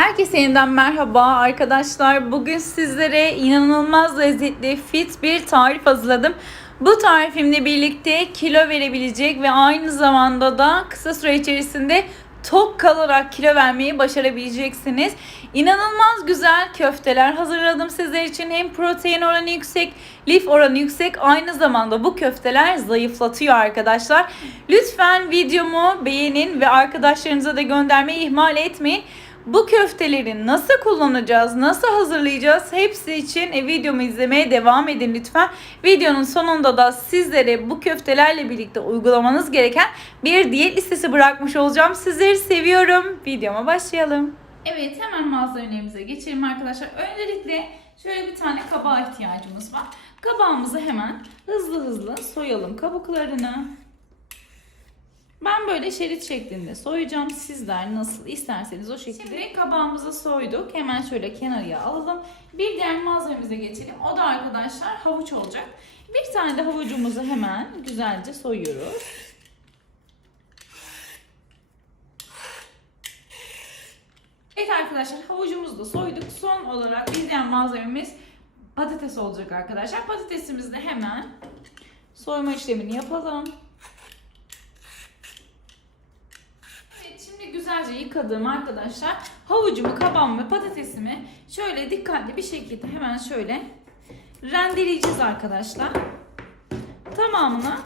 Herkese yeniden merhaba arkadaşlar. Bugün sizlere inanılmaz lezzetli fit bir tarif hazırladım. Bu tarifimle birlikte kilo verebilecek ve aynı zamanda da kısa süre içerisinde tok kalarak kilo vermeyi başarabileceksiniz. İnanılmaz güzel köfteler hazırladım sizler için. Hem protein oranı yüksek, lif oranı yüksek. Aynı zamanda bu köfteler zayıflatıyor arkadaşlar. Lütfen videomu beğenin ve arkadaşlarınıza da göndermeyi ihmal etmeyin. Bu köfteleri nasıl kullanacağız, nasıl hazırlayacağız hepsi için e, videomu izlemeye devam edin lütfen. Videonun sonunda da sizlere bu köftelerle birlikte uygulamanız gereken bir diyet listesi bırakmış olacağım. Sizleri seviyorum. Videoma başlayalım. Evet hemen malzemelerimize geçelim arkadaşlar. Öncelikle şöyle bir tane kabağa ihtiyacımız var. Kabağımızı hemen hızlı hızlı soyalım kabuklarını. Ben böyle şerit şeklinde soyacağım. Sizler nasıl isterseniz o şekilde. Şimdi kabağımızı soyduk. Hemen şöyle kenarıya alalım. Bir diğer malzememize geçelim. O da arkadaşlar havuç olacak. Bir tane de havucumuzu hemen güzelce soyuyoruz. Evet arkadaşlar havucumuzu da soyduk. Son olarak bir diğer malzememiz patates olacak arkadaşlar. Patatesimizi de hemen soyma işlemini yapalım. Evet şimdi güzelce yıkadığım arkadaşlar havucumu, kabağımı ve patatesimi şöyle dikkatli bir şekilde hemen şöyle rendeleyeceğiz arkadaşlar. Tamamını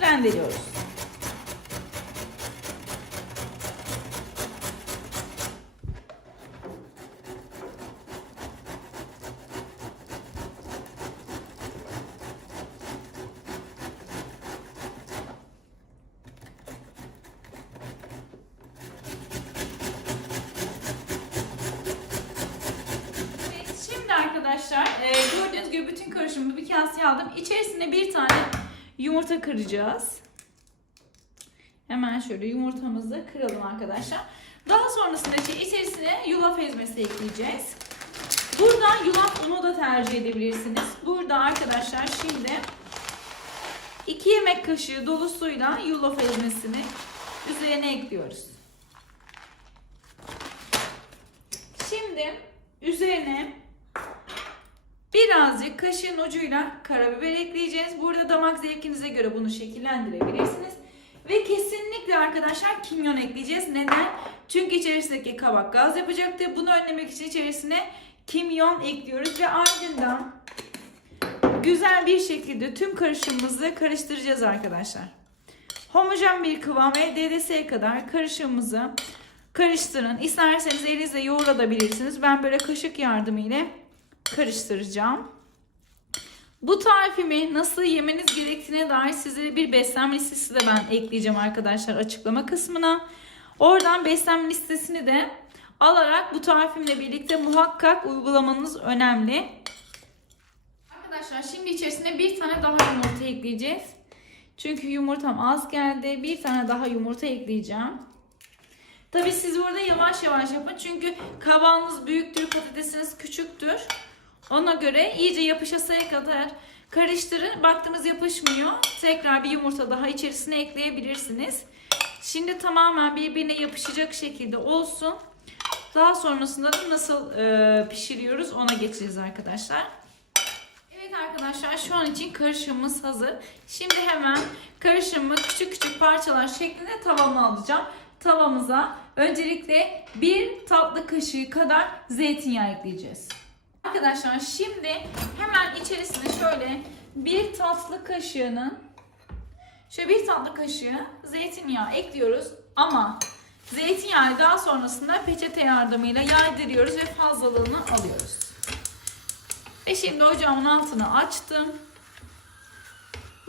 rendeliyoruz. Evet, şimdi arkadaşlar e, gibi bütün karışımı bir kaseye aldım. İçerisine bir tane yumurta kıracağız. Hemen şöyle yumurtamızı kıralım arkadaşlar. Daha sonrasında işte içerisine yulaf ezmesi ekleyeceğiz. Burada yulaf unu da tercih edebilirsiniz. Burada arkadaşlar şimdi 2 yemek kaşığı dolusuyla yulaf ezmesini üzerine ekliyoruz. Şimdi üzerine birazcık kaşığın ucuyla karabiber ekleyeceğiz. Burada damak zevkinize göre bunu şekillendirebilirsiniz. Ve kesinlikle arkadaşlar kimyon ekleyeceğiz. Neden? Çünkü içerisindeki kabak gaz yapacaktır. Bunu önlemek için içerisine kimyon ekliyoruz ve ardından güzel bir şekilde tüm karışımımızı karıştıracağız arkadaşlar. Homojen bir kıvam elde edeseye kadar karışımımızı karıştırın. İsterseniz elinizle yoğurabilirsiniz. Ben böyle kaşık yardımıyla karıştıracağım. Bu tarifimi nasıl yemeniz gerektiğine dair sizlere bir beslenme listesi de ben ekleyeceğim arkadaşlar açıklama kısmına. Oradan beslenme listesini de alarak bu tarifimle birlikte muhakkak uygulamanız önemli. Arkadaşlar şimdi içerisine bir tane daha yumurta ekleyeceğiz. Çünkü yumurtam az geldi. Bir tane daha yumurta ekleyeceğim. Tabi siz burada yavaş yavaş yapın. Çünkü kabağınız büyüktür, patatesiniz küçüktür. Ona göre iyice yapışasıya kadar karıştırın. Baktınız yapışmıyor. Tekrar bir yumurta daha içerisine ekleyebilirsiniz. Şimdi tamamen birbirine yapışacak şekilde olsun. Daha sonrasında da nasıl e, pişiriyoruz ona geçeceğiz arkadaşlar. Evet arkadaşlar şu an için karışımımız hazır. Şimdi hemen karışımı küçük küçük parçalar şeklinde tavama alacağım. Tavamıza öncelikle bir tatlı kaşığı kadar zeytinyağı ekleyeceğiz. Arkadaşlar şimdi hemen içerisine şöyle bir tatlı kaşığının şöyle bir tatlı kaşığı zeytinyağı ekliyoruz ama zeytinyağı daha sonrasında peçete yardımıyla yaydırıyoruz ve fazlalığını alıyoruz. Ve şimdi ocağımın altını açtım.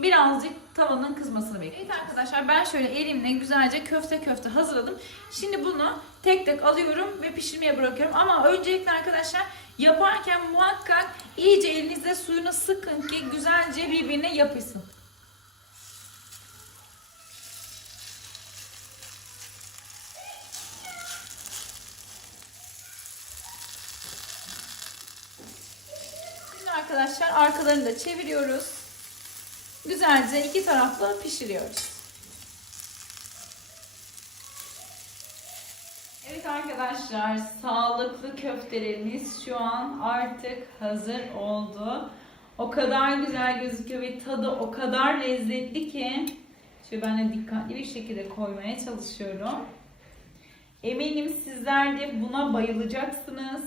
Birazcık tavanın kızmasını bekliyorum. Evet arkadaşlar ben şöyle elimle güzelce köfte köfte hazırladım. Şimdi bunu tek tek alıyorum ve pişirmeye bırakıyorum. Ama öncelikle arkadaşlar yaparken muhakkak iyice elinizde suyunu sıkın ki güzelce birbirine yapışsın. Şimdi arkadaşlar arkalarını da çeviriyoruz. Güzelce iki taraflı pişiriyoruz. Evet arkadaşlar sağlıklı köftelerimiz şu an artık hazır oldu. O kadar güzel gözüküyor ve tadı o kadar lezzetli ki. Şöyle ben de dikkatli bir şekilde koymaya çalışıyorum. Eminim sizler de buna bayılacaksınız.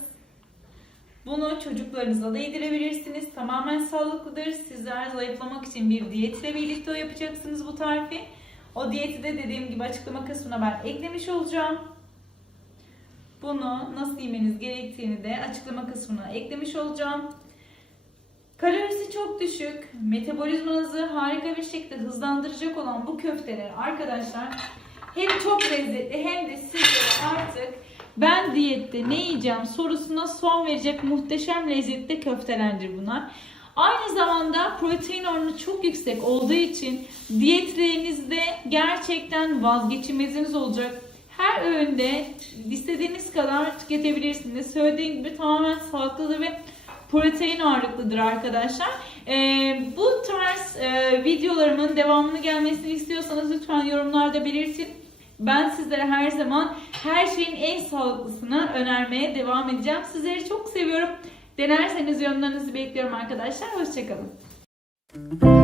Bunu çocuklarınıza da yedirebilirsiniz. Tamamen sağlıklıdır. Sizler zayıflamak için bir diyetle birlikte yapacaksınız bu tarifi. O diyeti de dediğim gibi açıklama kısmına ben eklemiş olacağım. Bunu nasıl yemeniz gerektiğini de açıklama kısmına eklemiş olacağım. Kalorisi çok düşük, metabolizmanızı harika bir şekilde hızlandıracak olan bu köfteler arkadaşlar hem çok lezzetli hem de sizlere artık ben diyette ne yiyeceğim sorusuna son verecek muhteşem lezzetli köftelerdir bunlar. Aynı zamanda protein oranı çok yüksek olduğu için diyetlerinizde gerçekten vazgeçilmeziniz olacak. Her öğünde istediğiniz kadar tüketebilirsiniz. Söylediğim gibi tamamen sağlıklıdır ve protein ağırlıklıdır arkadaşlar. Ee, bu tarz e, videolarımın devamını gelmesini istiyorsanız lütfen yorumlarda belirtin. Ben sizlere her zaman her şeyin en sağlıklısını önermeye devam edeceğim. Sizleri çok seviyorum. Denerseniz yorumlarınızı bekliyorum arkadaşlar. Hoşçakalın.